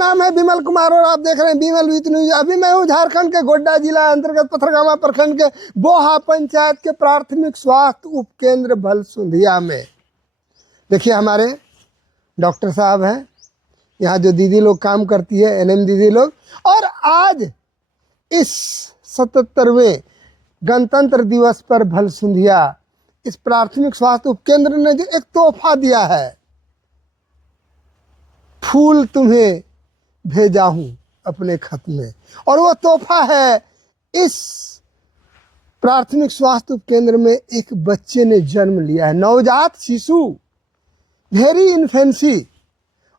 नाम है विमल कुमार और आप देख रहे हैं विमल विथ न्यूज। अभी मैं हूँ झारखंड के गोड्डा जिला अंतर्गत पथरगामा प्रखंड के बोहा पंचायत के प्राथमिक स्वास्थ्य उपकेंद्र भलसुंधिया में। देखिए हमारे डॉक्टर साहब हैं, यहाँ जो दीदी लोग काम करती है एनएम दीदी लोग। और आज इस 77वें गणतंत्र दिवस पर भलसुंधिया इस प्राथमिक स्वास्थ्य उपकेंद्र ने जो एक तोहफा दिया है, फूल तुम्हें भेजा हूं अपने खत में। और वो तोहफा है, इस प्राथमिक स्वास्थ्य उपकेंद्र में एक बच्चे ने जन्म लिया है, नवजात शिशु, वेरी इन्फेंसी।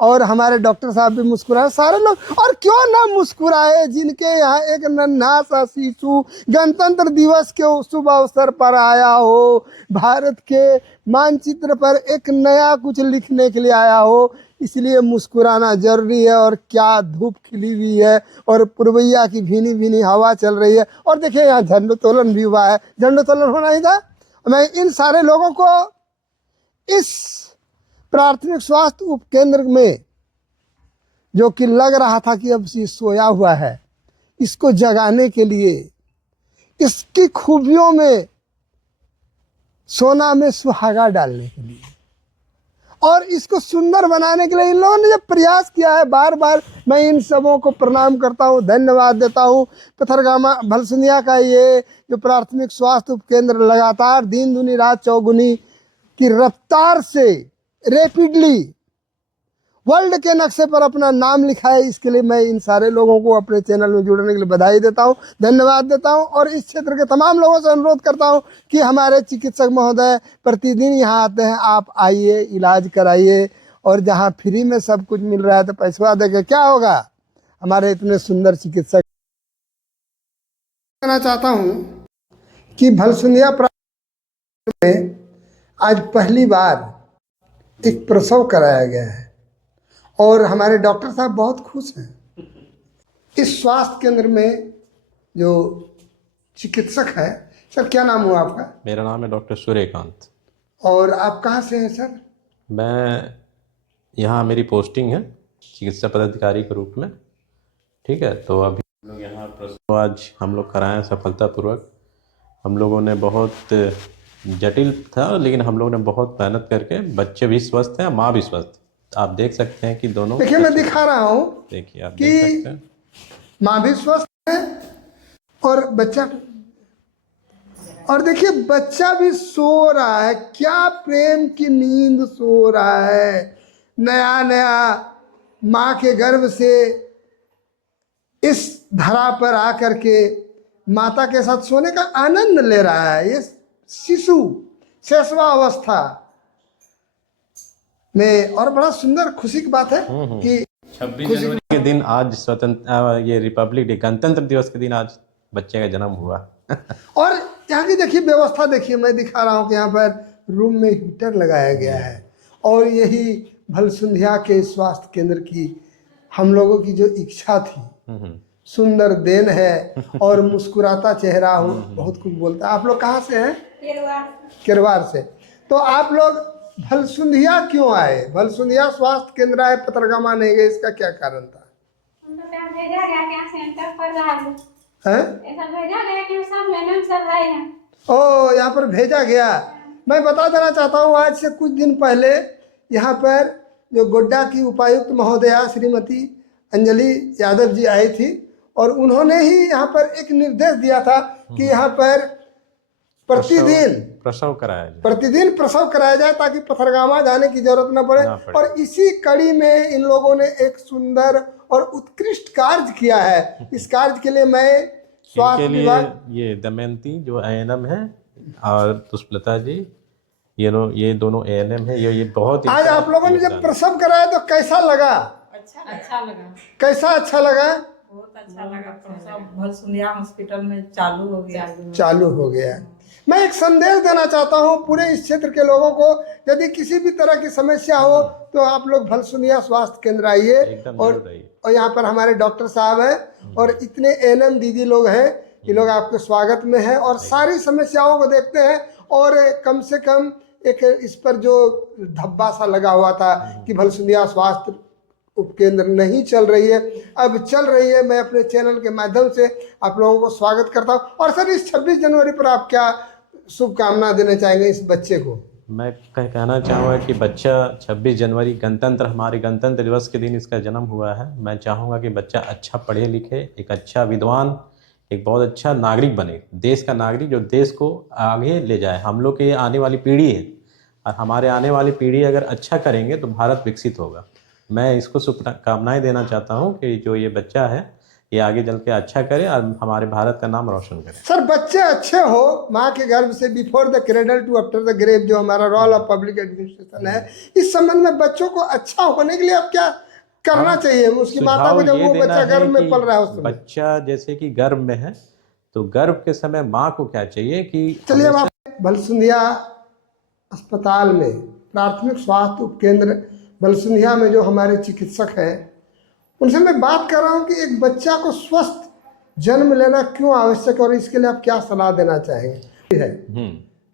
और हमारे डॉक्टर साहब भी मुस्कुराए, सारे लोग। और क्यों ना मुस्कुराए जिनके यहाँ एक नन्हा सा शिशु गणतंत्र दिवस के शुभ अवसर पर आया हो, भारत के मानचित्र पर एक नया कुछ लिखने के लिए आया हो। इसलिए मुस्कुराना जरूरी है। और क्या धूप खिली हुई है और पुरवैया की भीनी भीनी हवा चल रही है। और देखिए यहाँ झंडोत्तोलन भी हुआ है, झंडोत्तोलन होना ही था। मैं इन सारे लोगों को इस प्राथमिक स्वास्थ्य उपकेंद्र में, जो कि लग रहा था कि अब ये सोया हुआ है, इसको जगाने के लिए, इसकी खूबियों में सोना में सुहागा डालने के लिए और इसको सुंदर बनाने के लिए इन लोगों ने जो प्रयास किया है, बार बार मैं इन सबों को प्रणाम करता हूँ, धन्यवाद देता हूँ। पथरगामा भलसुंधिया का ये जो प्राथमिक स्वास्थ्य उपकेंद्र लगातार दिन दूनी रात चौगुनी की रफ्तार से रैपिडली वर्ल्ड के नक्शे पर अपना नाम लिखा है, इसके लिए मैं इन सारे लोगों को अपने चैनल में जुड़ने के लिए बधाई देता हूं, धन्यवाद देता हूं। और इस क्षेत्र के तमाम लोगों से अनुरोध करता हूं कि हमारे चिकित्सक महोदय प्रतिदिन यहां आते हैं, आप आइए, इलाज कराइए। और जहां फ्री में सब कुछ मिल रहा है तो पैसा देके क्या होगा। हमारे इतने सुंदर चिकित्सक। कहना चाहता हूँ कि भलसुंधिया में आज पहली बार एक प्रसव कराया गया है और हमारे डॉक्टर साहब बहुत खुश हैं। इस स्वास्थ्य केंद्र में जो चिकित्सक है, सर क्या नाम हुआ आपका? मेरा नाम है डॉक्टर सूर्यकांत। और आप कहाँ से हैं सर? मैं यहाँ, मेरी पोस्टिंग है चिकित्सा पदाधिकारी के रूप में, ठीक है। तो अभी हम लोग यहाँ प्रसव आज हम लोग कराएं सफलतापूर्वक। हम लोगों ने बहुत जटिल था, लेकिन हम लोगों ने बहुत मेहनत करके, बच्चे भी स्वस्थ हैं, माँ भी स्वस्थ। आप देख सकते हैं कि दोनों, देखिए मैं दिखा रहा हूँ, देखिए आप कि देख सकते हैं माँ भी स्वस्थ है और बच्चा, और देखिए बच्चा भी सो रहा है। क्या प्रेम की नींद सो रहा है, नया नया माँ के गर्भ से इस धरा पर आकर के माता के साथ सोने का आनंद ले रहा है। ये शिशु शैशवा अवस्था में। और बड़ा सुंदर खुशी की बात है कि 26 जनवरी के दिन आज स्वतंत्र, ये रिपब्लिक डे, गणतंत्र दिवस के दिन आज बच्चे का जन्म हुआ। और यहाँ की देखिए व्यवस्था देखिए, मैं दिखा रहा हूँ कि यहाँ पर रूम में हीटर लगाया गया है। और यही भलसुंधिया के स्वास्थ्य केंद्र की हम लोगों की जो इच्छा थी, सुंदर देन है। और मुस्कुराता चेहरा हो, बहुत कुछ बोलता है। आप लोग कहाँ से हैं? केरवार से। तो आप लोग भलसुंधिया क्यों आए? भलसुंधिया स्वास्थ्य केंद्र है, पथरगामा नहीं गए, इसका क्या कारण था? भेजा गया कि सेंटर पर रहा है, ऐसा भेजा गया कि सब मैडम सब आए हैं। ओ, यहाँ पर भेजा गया। मैं बता देना चाहता हूँ, आज से कुछ दिन पहले यहाँ पर जो गोड्डा की उपायुक्त महोदया श्रीमती अंजलि यादव जी आई थी और उन्होंने ही यहाँ पर एक निर्देश दिया था कि यहाँ पर प्रतिदिन प्रसव कराया जाए ताकि पथरगामा जाने की जरूरत न पड़े। और इसी कड़ी में इन लोगों ने एक सुंदर और उत्कृष्ट कार्य किया है। इस कार्य के लिए मैं स्वास्थ्य विभाग, ये दमयंती जो ANM है और पुष्पलता जी, ये दोनों ANM है। ये बहुत आज आप लोगों ने जब प्रसव कराया तो कैसा लगा? अच्छा लगा। कैसा अच्छा लगा? बहुत अच्छा लगा। प्रसव भलसुंधिया हॉस्पिटल में चालू हो गया। मैं एक संदेश देना चाहता हूँ पूरे इस क्षेत्र के लोगों को, यदि किसी भी तरह की समस्या हो तो आप लोग भलसुंधिया स्वास्थ्य केंद्र आइए। और यहाँ पर हमारे डॉक्टर साहब हैं और इतने ANM दीदी लोग हैं, ये लोग आपके स्वागत में हैं और सारी समस्याओं को देखते हैं। और कम से कम एक इस पर जो धब्बा सा लगा हुआ था कि भलसुंधिया स्वास्थ्य उपकेंद्र नहीं चल रही है, अब चल रही है। मैं अपने चैनल के माध्यम से आप लोगों को स्वागत करता हूँ। और सर, इस 26 जनवरी पर आप क्या शुभकामना देना चाहेंगे इस बच्चे को? मैं कहना चाहूँगा कि बच्चा 26 जनवरी हमारे गणतंत्र दिवस के दिन इसका जन्म हुआ है। मैं चाहूँगा कि बच्चा अच्छा पढ़े लिखे, एक अच्छा विद्वान, एक बहुत अच्छा नागरिक बने, देश का नागरिक जो देश को आगे ले जाए। हम लोग की आने वाली पीढ़ी है और हमारे आने वाली पीढ़ी अगर अच्छा करेंगे तो भारत विकसित होगा। मैं इसको शुभकामनाएं देना चाहता हूँ कि जो ये बच्चा है ये आगे चल के अच्छा करे और हमारे भारत का नाम रोशन करे। सर, बच्चे अच्छे हो माँ के गर्भ से, before the cradle to after the grave, जो हमारा रोल ऑफ पब्लिक एडमिनिस्ट्रेशन है, इस संबंध में बच्चों को अच्छा होने के लिए अब क्या करना चाहिए उसकी माता को, जब वो बच्चा गर्भ में पल रहा है उस समय? बच्चा जैसे कि गर्भ में है तो गर्भ के समय माँ को क्या चाहिए कि चलिए, अब आप बलसुंधिया अस्पताल में, प्राथमिक स्वास्थ्य उपकेंद्र बलसुंधिया में जो हमारे चिकित्सक हैं, उनसे मैं बात कर रहा हूँ कि एक बच्चा को स्वस्थ जन्म लेना क्यों आवश्यक है और इसके लिए आप क्या सलाह देना चाहेंगे? है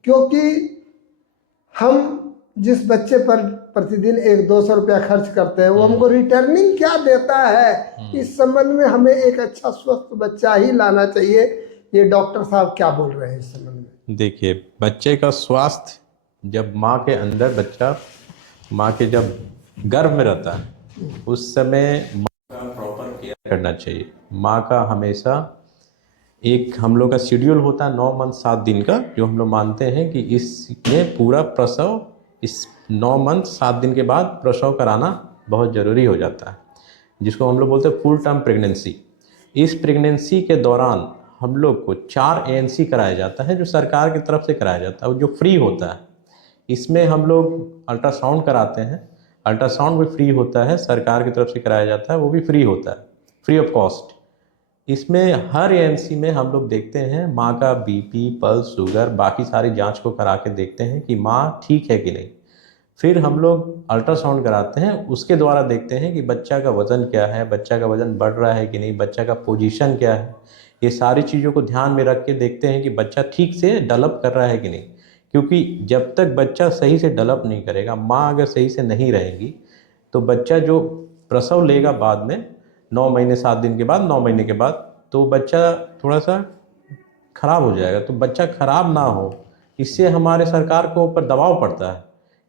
क्योंकि हम जिस बच्चे पर प्रतिदिन 100-200 रुपया खर्च करते हैं, वो हमको रिटर्निंग क्या देता है? इस संबंध में हमें एक अच्छा स्वस्थ बच्चा ही लाना चाहिए। ये डॉक्टर साहब क्या बोल रहे हैं इस संबंध में? देखिए, बच्चे का स्वास्थ्य जब माँ के अंदर, बच्चा माँ के जब गर्भ में रहता है उस समय माँ का प्रॉपर केयर करना चाहिए। माँ का हमेशा एक हम लोग का शेड्यूल होता है 9 मंथ 7 दिन का, जो हम लोग मानते हैं कि इसमें पूरा प्रसव, इस 9 मंथ 7 दिन के बाद प्रसव कराना बहुत ज़रूरी हो जाता है, जिसको हम लोग बोलते हैं फुल टर्म प्रेगनेंसी। इस प्रेगनेंसी के दौरान हम लोग को 4 ANC कराया जाता है, जो सरकार की तरफ से कराया जाता है, जो फ्री होता है। इसमें हम लोग अल्ट्रासाउंड कराते हैं, अल्ट्रासाउंड भी फ्री होता है, सरकार की तरफ से कराया जाता है, वो भी फ्री होता है, फ्री ऑफ कॉस्ट। इसमें हर ANC में हम लोग देखते हैं माँ का BP, पल्स, शुगर, बाकी सारी जांच को करा के देखते हैं कि माँ ठीक है कि नहीं। फिर हम लोग अल्ट्रासाउंड कराते हैं, उसके द्वारा देखते हैं कि बच्चा का वज़न क्या है, बच्चा का वज़न बढ़ रहा है कि नहीं, बच्चा का पोजीशन क्या है। ये सारी चीज़ों को ध्यान में रख के देखते हैं कि बच्चा ठीक से डेवलप कर रहा है कि नहीं। क्योंकि जब तक बच्चा सही से डेवलप नहीं करेगा, माँ अगर सही से नहीं रहेगी, तो बच्चा जो प्रसव लेगा बाद में 9 महीने 7 दिन के बाद, 9 महीने के बाद, तो बच्चा थोड़ा सा खराब हो जाएगा। तो बच्चा खराब ना हो, इससे हमारे सरकार को ऊपर दबाव पड़ता है,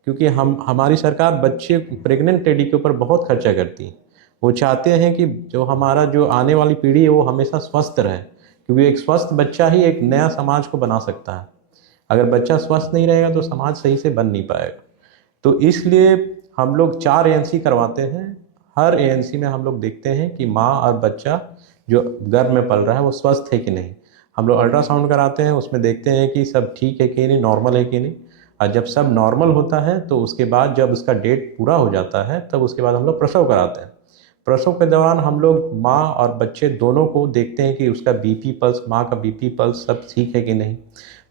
क्योंकि हमारी सरकार बच्चे प्रेग्नेंट लेडी के ऊपर बहुत खर्चा करती है। वो चाहते हैं कि जो हमारा जो आने वाली पीढ़ी है वो हमेशा स्वस्थ रहे, क्योंकि एक स्वस्थ बच्चा ही एक नया समाज को बना सकता है। अगर बच्चा स्वस्थ नहीं रहेगा तो समाज सही से बन नहीं पाएगा। तो इसलिए हम लोग 4 ANC करवाते हैं। हर ANC में हम लोग देखते हैं कि माँ और बच्चा जो गर्भ में पल रहा है वो स्वस्थ है कि नहीं। हम लोग अल्ट्रासाउंड कराते हैं, उसमें देखते हैं कि सब ठीक है कि नहीं, नॉर्मल है कि नहीं। और जब सब नॉर्मल होता है तो उसके बाद जब उसका डेट पूरा हो जाता है तब उसके बाद हम लोग प्रसव कराते हैं। प्रसव के दौरान हम लोग माँ और बच्चे दोनों को देखते हैं कि उसका BP पल्स, माँ का BP पल्स सब ठीक है कि नहीं,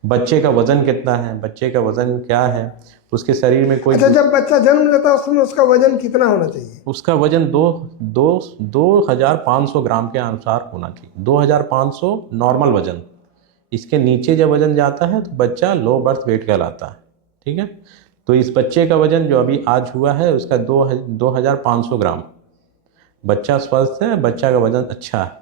बच्चे का वज़न कितना है, बच्चे का वज़न क्या है, उसके शरीर में कोई। अच्छा, जब बच्चा जन्म लेता है उस समय उसका वजन कितना होना चाहिए? उसका वजन 2500 ग्राम के अनुसार होना चाहिए। 2500 नॉर्मल वजन। इसके नीचे जब वजन जाता है तो बच्चा लो बर्थ वेट कहलाता है। ठीक है, तो इस बच्चे का वजन जो अभी आज हुआ है उसका 2500 ग्राम। बच्चा स्वस्थ है, बच्चा का वजन अच्छा है।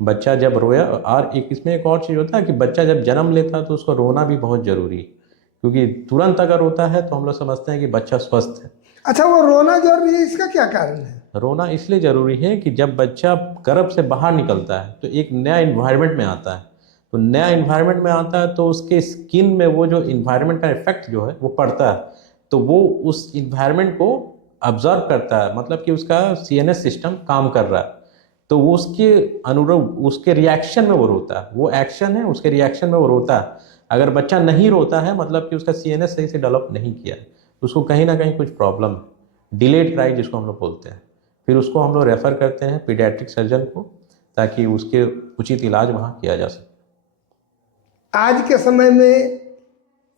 बच्चा जब रोया, और इसमें एक और चीज़ होता है कि बच्चा जब जन्म लेता है तो उसको रोना भी बहुत ज़रूरी है, क्योंकि तुरंत अगर रोता है तो हम लोग समझते हैं कि बच्चा स्वस्थ है। अच्छा, वो रोना जरूरी है, इसका क्या कारण है? रोना इसलिए ज़रूरी है कि जब बच्चा गर्भ से बाहर निकलता है तो एक नया इन्वायरमेंट में आता है। तो नया इन्वायरमेंट में आता है तो उसके स्किन में वो जो इन्वायरमेंट का इफेक्ट जो है वो पड़ता है, तो वो उस इन्वायरमेंट को ऑब्जर्व करता है, मतलब कि उसका CNS सिस्टम काम कर रहा है, तो वो उसके अनुरूप उसके रिएक्शन में वो रोता है। वो एक्शन है, उसके रिएक्शन में वो रोता है। अगर बच्चा नहीं रोता है मतलब कि उसका CNS सही से डेवलप नहीं किया है, उसको कहीं ना कहीं कुछ प्रॉब्लम है, डिलेड क्राई जिसको हम लोग बोलते हैं। फिर उसको हम लोग रेफ़र करते हैं पीडियाट्रिक सर्जन को, ताकि उसके उचित इलाज वहाँ किया जा सके। आज के समय में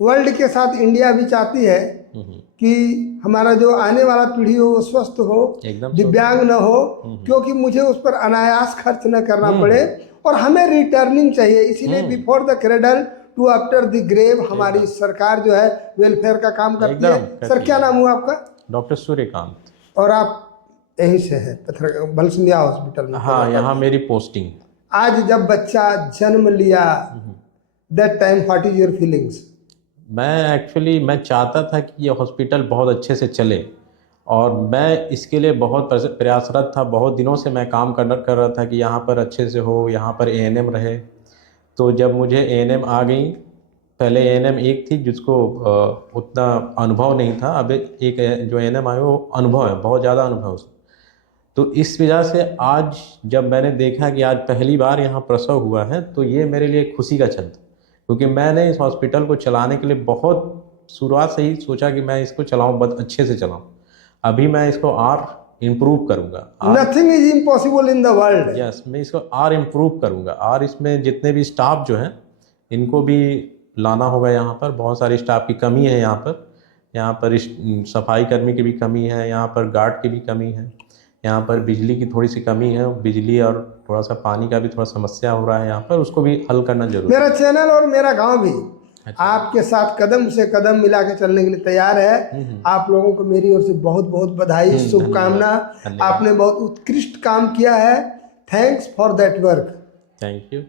वर्ल्ड के साथ इंडिया भी चाहती है कि हमारा जो आने वाला पीढ़ी हो वो स्वस्थ हो, एकदम दिव्यांग न हो, क्योंकि मुझे उस पर अनायास खर्च न करना पड़े और हमें रिटर्निंग चाहिए। इसीलिए before the cradle to after the grave हमारी सरकार जो है वेलफेयर का काम करती है। सर, क्या नाम हुआ आपका? डॉक्टर सूर्यकांत। और आप यहीं से है पत्थर भलसिंधिया हॉस्पिटल में। हाँ, यहाँ मेरी पोस्टिंग। आज जब बच्चा जन्म लिया, that time what is your feelings? मैं चाहता था कि ये हॉस्पिटल बहुत अच्छे से चले, और मैं इसके लिए बहुत प्रयासरत था। बहुत दिनों से मैं काम कर रहा था कि यहाँ पर अच्छे से हो, यहाँ पर एएनएम रहे। तो जब मुझे एएनएम आ गई, पहले एएनएम एक थी जिसको उतना अनुभव नहीं था, अब एक जो एएनएम आए वो अनुभव है, बहुत ज़्यादा अनुभव है उसको। तो इस वजह से आज जब मैंने देखा कि आज पहली बार यहाँ प्रसव हुआ है, तो ये मेरे लिए खुशी का क्षण था, क्योंकि मैंने इस हॉस्पिटल को चलाने के लिए बहुत शुरुआत से ही सोचा कि मैं इसको चलाऊँ, बहुत अच्छे से चलाऊँ। अभी मैं इसको और इम्प्रूव करूँगा। Nothing is impossible in the world. Yes, मैं इसको और इम्प्रूव करूँगा, और इसमें जितने भी स्टाफ जो हैं इनको भी लाना होगा। यहाँ पर बहुत सारे स्टाफ की कमी है। यहाँ पर सफाई कर्मी की भी कमी है, यहाँ पर गार्ड की भी कमी है, यहाँ पर बिजली की थोड़ी सी कमी है। बिजली और थोड़ा सा पानी का भी थोड़ा समस्या हो रहा है यहाँ पर, उसको भी हल करना जरूरी है। मेरा चैनल और मेरा गांव भी आपके साथ कदम से कदम मिला के चलने के लिए तैयार है। आप लोगों को मेरी ओर से बहुत बहुत बधाई, शुभकामना। आपने बहुत उत्कृष्ट काम किया है। Thanks for that work. Thank you.